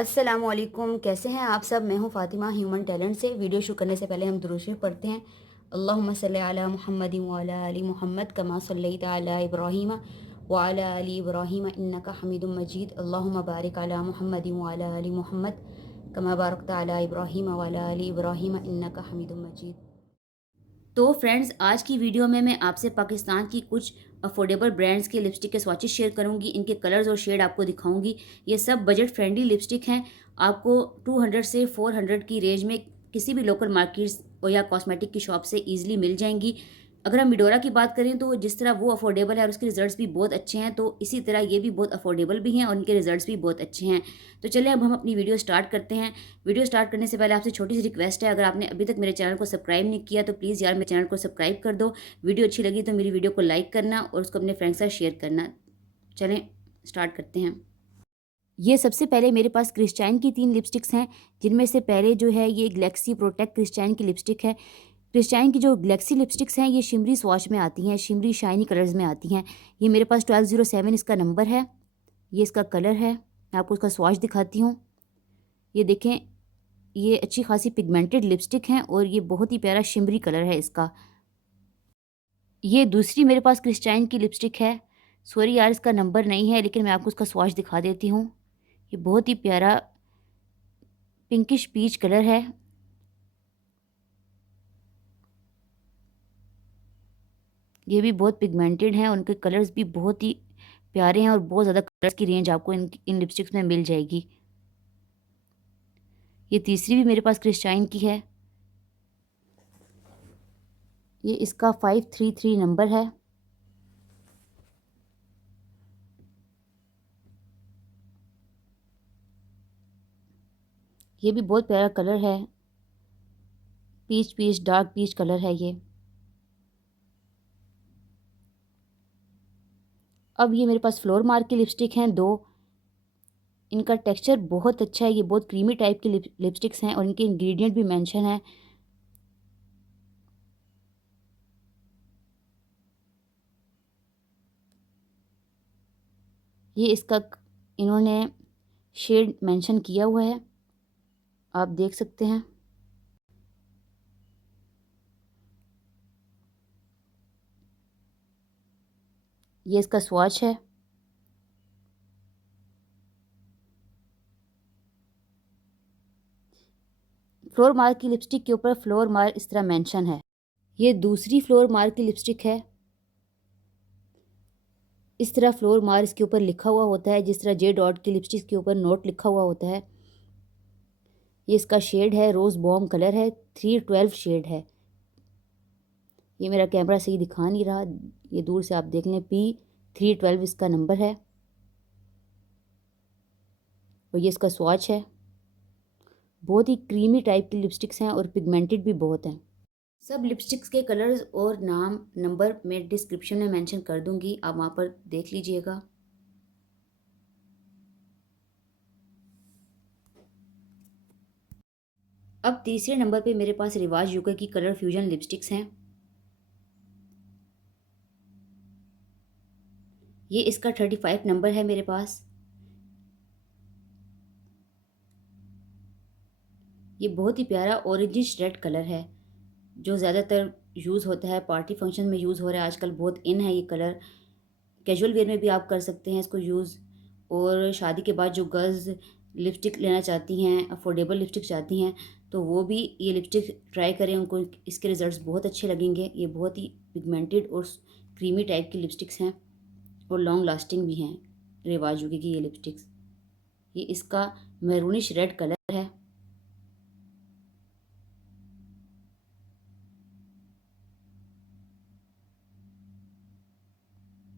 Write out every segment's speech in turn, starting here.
अस्सलामुअलैकुम, कैसे हैं आप सब। मैं हूं फ़ातिमा ह्यूमन टैलेंट से। वीडियो शुरू करने से पहले हम दुरूद शरीफ पढ़ते हैं। अल्लाहुम्मा सल्लि अला मुहम्मदिन व अला आलि मुहम्मद कमा सल्लैता अला इब्राहीम व अला आलि इब्राहीम इन्नका हमीदुम मजीद। अल्लाहुम्मा बारिक अला मुहम्मदिन व अला आलि मुहम्मद कमा बारकता अला इब्राहीम व अला आलि इब्राहीम इन्नका हमीदुम मजीद। तो फ्रेंड्स, आज की वीडियो में मैं आपसे पाकिस्तान की कुछ अफोर्डेबल ब्रांड्स के लिपस्टिक के स्वॉचेस शेयर करूंगी। इनके कलर्स और शेड आपको दिखाऊंगी। ये सब बजट फ्रेंडली लिपस्टिक हैं। आपको 200 से 400 की रेंज में किसी भी लोकल मार्केट्स और या कॉस्मेटिक की शॉप से ईजिली मिल जाएंगी। अगर हम मिडोरा की बात करें तो जिस तरह वो अफोर्डेबल है और उसके रिजल्ट्स भी बहुत अच्छे हैं, तो इसी तरह ये भी बहुत अफोर्डेबल भी हैं और इनके रिजल्ट्स भी बहुत अच्छे हैं। तो चलिए अब हम अपनी वीडियो स्टार्ट करते हैं। वीडियो स्टार्ट करने से पहले आपसे छोटी सी रिक्वेस्ट है, अगर आपने अभी तक मेरे चैनल को सब्सक्राइब नहीं किया तो प्लीज़ यार मेरे चैनल को सब्सक्राइब कर दो। वीडियो अच्छी लगी तो मेरी वीडियो को लाइक करना और उसको अपने फ्रेंड्स के साथ शेयर करना। चलें स्टार्ट करते हैं। ये सबसे पहले मेरे पास क्रिस्टाइन की 3 लिपस्टिक्स हैं, जिनमें से पहले जो है ये गैलेक्सी प्रोटेक्ट क्रिस्टाइन की लिपस्टिक है। क्रिस्टाइन की जो गैलेक्सी लिपस्टिक्स हैं ये शिमरी स्वॉच में आती हैं, शिमरी शाइनी कलर्स में आती हैं। ये मेरे पास 1207 इसका नंबर है। ये इसका कलर है। मैं आपको इसका स्वॉच दिखाती हूँ। ये देखें, ये अच्छी खासी पिगमेंटेड लिपस्टिक हैं और ये बहुत ही प्यारा शिमरी कलर है इसका। ये दूसरी मेरे पास क्रिस्टाइन की लिपस्टिक है। सॉरी यार, इसका नंबर नहीं है, लेकिन मैं आपको इसका स्वॉच दिखा देती हूँ। ये बहुत ही प्यारा पिंकिश पीच कलर है। ये भी बहुत पिगमेंटेड हैं, उनके कलर्स भी बहुत ही प्यारे हैं और बहुत ज़्यादा कलर्स की रेंज आपको इन लिपस्टिक्स में मिल जाएगी। ये तीसरी भी मेरे पास क्रिस्टाइन की है। ये इसका 533 नंबर है। ये भी बहुत प्यारा कलर है। Peach peach dark peach colour है ये। अब ये मेरे पास फ्लोर मार्क की लिपस्टिक हैं 2। इनका टेक्सचर बहुत अच्छा है। ये बहुत क्रीमी टाइप की लिपस्टिक्स हैं और इनके इंग्रेडिएंट भी मेंशन है। ये इसका इन्होंने शेड मेंशन किया हुआ है, आप देख सकते हैं। ये इसका स्वॉच है। फ्लोर मार्क की लिपस्टिक के ऊपर फ्लोर मार्क इस तरह मेंशन है। ये दूसरी फ्लोर मार्क की लिपस्टिक है। इस तरह फ्लोर मार्क इसके ऊपर लिखा हुआ होता है, जिस तरह जे डॉट की लिपस्टिक के ऊपर नोट लिखा हुआ होता है। ये इसका शेड है, रोज़ बॉम कलर है, 312 शेड है। ये मेरा कैमरा सही दिखा नहीं रहा, ये दूर से आप देख लें। P312 इसका नंबर है और ये इसका स्वॉच है। बहुत ही क्रीमी टाइप की लिपस्टिक्स हैं और पिगमेंटेड भी बहुत हैं। सब लिपस्टिक्स के कलर्स और नाम नंबर मैं डिस्क्रिप्शन में मेंशन कर दूंगी, आप वहाँ पर देख लीजिएगा। अब तीसरे नंबर पे मेरे पास रिवाज यूके की कलर फ्यूजन लिपस्टिक्स हैं। ये इसका 35 नंबर है मेरे पास। ये बहुत ही प्यारा ऑरेंजिश रेड कलर है, जो ज़्यादातर यूज़ होता है, पार्टी फंक्शन में यूज़ हो रहा है आजकल, बहुत इन है ये कलर। कैजुअल वेयर में भी आप कर सकते हैं इसको यूज़। और शादी के बाद जो गर्ल्स लिपस्टिक लेना चाहती हैं, अफोर्डेबल लिपस्टिक चाहती हैं, तो वो भी ये लिपस्टिक ट्राई करें, उनको इसके रिजल्ट्स बहुत अच्छे लगेंगे। ये बहुत ही पिगमेंटेड और क्रीमी टाइप की लिपस्टिक्स हैं और लॉन्ग लास्टिंग भी हैं। रिवाज यूके की ये लिपस्टिक्स। ये इसका मैरूनिश रेड कलर है।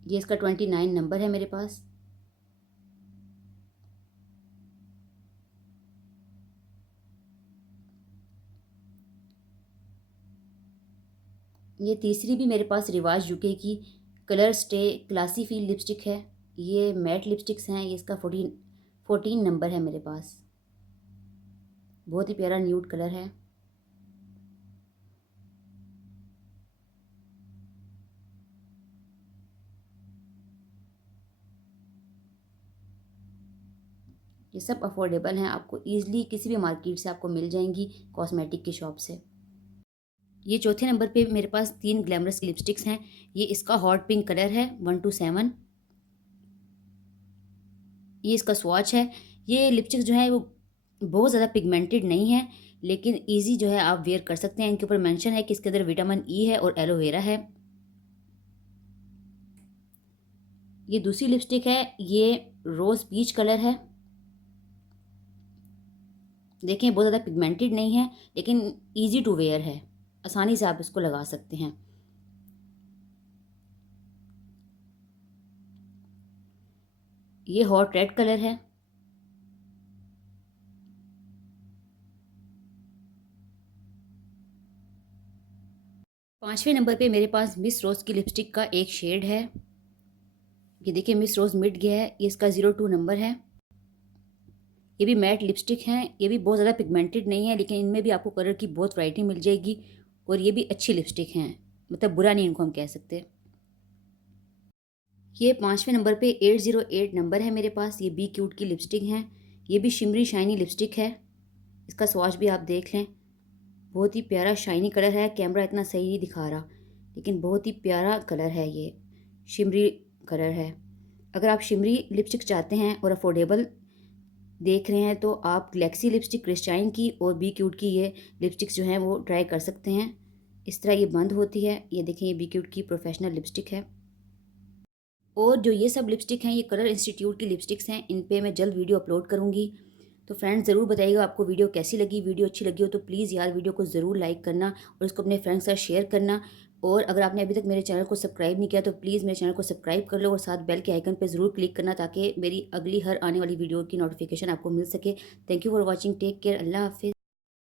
ये इसका 29 नंबर है मेरे पास। ये तीसरी भी मेरे पास रिवाज यूके की colour stay classy feel lipstick है। ये मैट लिपस्टिक्स हैं। ये इसका 14 नंबर है मेरे पास। बहुत ही प्यारा न्यूड कलर है। ये सब अफोर्डेबल हैं, आपको ईज़िली किसी भी मार्केट से आपको मिल जाएंगी, कॉस्मेटिक की शॉप से। ये चौथे नंबर पे मेरे पास 3 ग्लैमरस लिपस्टिक्स हैं। ये इसका हॉट पिंक कलर है 127। ये इसका स्वॉच है। ये लिपस्टिक जो है वो बहुत ज़्यादा पिगमेंटेड नहीं है, लेकिन ईज़ी जो है आप वेयर कर सकते हैं। इनके ऊपर मेंशन है कि इसके अंदर विटामिन ई है और एलोवेरा है। ये दूसरी लिपस्टिक है, ये रोज़ पीच कलर है। देखें बहुत ज़्यादा पिगमेंटेड नहीं है, लेकिन ईजी टू वेयर है, आसानी से आप इसको लगा सकते हैं। ये हॉट रेड कलर है। पांचवें नंबर पे मेरे पास मिस रोज़ की लिपस्टिक का एक शेड है। ये देखिए मिस रोज़ मिड गया है, ये इसका 02 नंबर है। ये भी मैट लिपस्टिक हैं, ये भी बहुत ज़्यादा पिगमेंटेड नहीं है, लेकिन इनमें भी आपको कलर की बहुत वैरायटी मिल जाएगी और ये भी अच्छी लिपस्टिक हैं, मतलब बुरा नहीं इनको हम कह सकते। ये पाँचवें नंबर पे 808 नंबर है मेरे पास। ये बी क्यूट की लिपस्टिक हैं। ये भी शिमरी शाइनी लिपस्टिक है। इसका स्वॉच भी आप देख लें, बहुत ही प्यारा शाइनी कलर है। कैमरा इतना सही नहीं दिखा रहा, लेकिन बहुत ही प्यारा कलर है, ये शिमरी कलर है। अगर आप शिमरी लिपस्टिक चाहते हैं और अफोर्डेबल देख रहे हैं तो आप गैलेक्सी लिपस्टिक क्रिस्टाइन की और बी क्यूट की ये लिपस्टिक्स जो हैं वो ट्राई कर सकते हैं। इस तरह ये बंद होती है। ये देखिए ये बी क्यूट की प्रोफेशनल लिपस्टिक है। और जो ये सब लिपस्टिक हैं ये कलर इंस्टीट्यूट की लिपस्टिक्स हैं। इन पे मैं जल्द वीडियो अपलोड करूँगी। तो फ्रेंड्स ज़रूर बताइएगा आपको वीडियो कैसी लगी। वीडियो अच्छी लगी हो तो प्लीज़ यार वीडियो को ज़रूर लाइक करना और इसको अपने फ्रेंड्स के साथ शेयर करना। और अगर आपने अभी तक मेरे चैनल को सब्सक्राइब नहीं किया तो प्लीज़ मेरे चैनल को सब्सक्राइब कर लो और साथ बेल के आइकन पर ज़रूर क्लिक करना, ताकि मेरी अगली हर आने वाली वीडियो की नोटिफिकेशन आपको मिल सके। Thank you for watching, take care, अल्लाह हाफिज़।